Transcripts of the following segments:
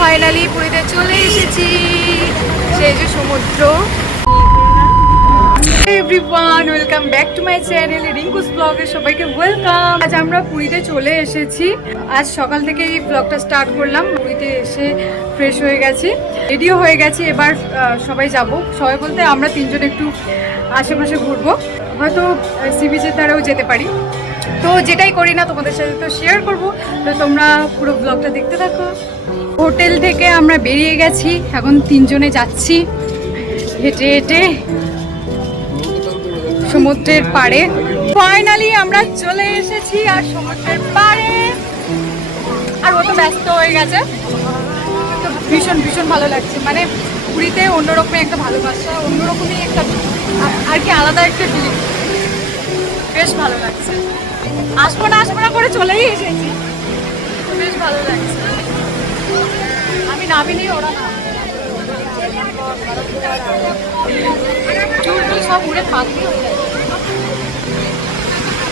Finally পুরীতে চলে এসেছি, সেই যে সমুদ্র। Everyone, welcome back to my channel Rinku's ব্লগে সবাইকে ওয়েলকাম। আজ আমরা পুরীতে চলে এসেছি। আজ সকাল থেকে এই ব্লগটা স্টার্ট করলাম। পুরীতে এসে ফ্রেশ হয়ে গেছি, রেডিও হয়ে গেছি। এবার সবাই যাব, সবাই বলতে আমরা তিনজন একটু আশেপাশে ঘুরবো, হয়তো সি বিচের ধারেও যেতে পারি। তো যেটাই করি না তোমাদের সাথে তো শেয়ার করবো, তো তোমরা পুরো ব্লগটা দেখতে থাকো। হোটেল থেকে আমরা বেরিয়ে গেছি, এখন তিনজনে যাচ্ছি হেঁটে হেঁটে সমুদ্রের পাড়ে। ফাইনালি আমরা চলে এসেছি আর সমুদ্রের পাড়ে। আর ও তো ব্যস্ত হয়ে গেছে, তো ভীষণ ভীষণ ভালো লাগছে। মানে পুরীতে অন্যরকমই একটা ভালোবাসা, অন্যরকমই একটা আর কি আলাদা একটা ফিলিং। বেশ ভালো লাগছে, আসবো না করে চলেই এসেছি, বেশ ভালো লাগছে। আমি নামিনি, ওরা না চুলগুলো সব উড়ে ফাঁকি হয়ে যায়।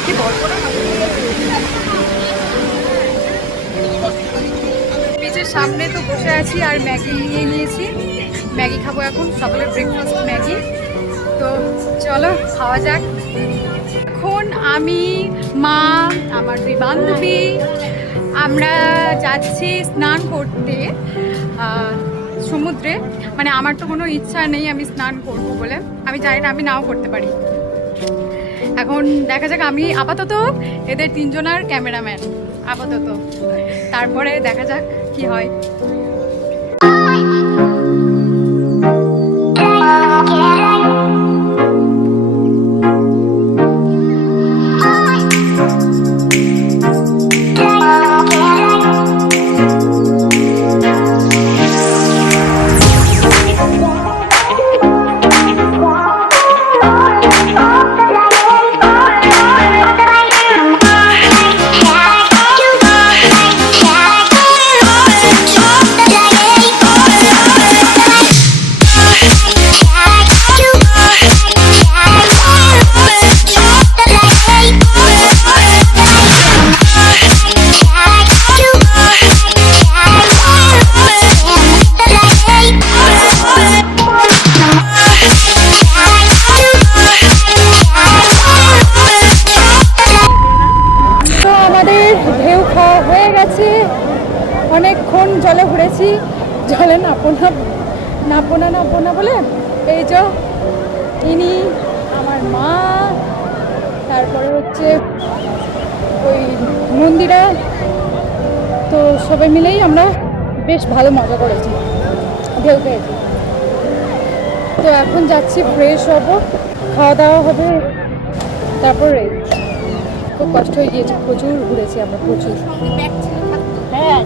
কি বলবো না, বিচের সামনে তো বসে আছি আর ম্যাগি নিয়ে নিয়েছি। ম্যাগি খাবো এখন, সকালের ব্রেকফাস্ট ম্যাগি। তো চলো খাওয়া যাক। এখন আমি, মা, আমার দুই বান্ধবী, আমরা যাচ্ছি স্নান করতে সমুদ্রে। মানে আমার তো কোনো ইচ্ছা নেই আমি স্নান করবো বলে, আমি জানি না, আমি নাও করতে পারি। এখন দেখা যাক, আমি আপাতত এদের তিনজনের ক্যামেরাম্যান আপাতত, তারপরে দেখা যাক কি হয়। অনেকক্ষণ জলে ঘুরেছি, জলে নাপো না বলে এই যে ইনি আমার মা, তারপরে হচ্ছে ওই মন্দিরা, তো সবাই মিলেই আমরা বেশ ভালো মজা করেছি, ঢেউ খেয়েছি। তো এখন যাচ্ছি, ফ্রেশ হবো, খাওয়া দাওয়া হবে, তারপরে খুব কষ্ট হয়ে গিয়েছে, প্রচুর ঘুরেছি আমরা, প্রচুর। হ্যাঁ।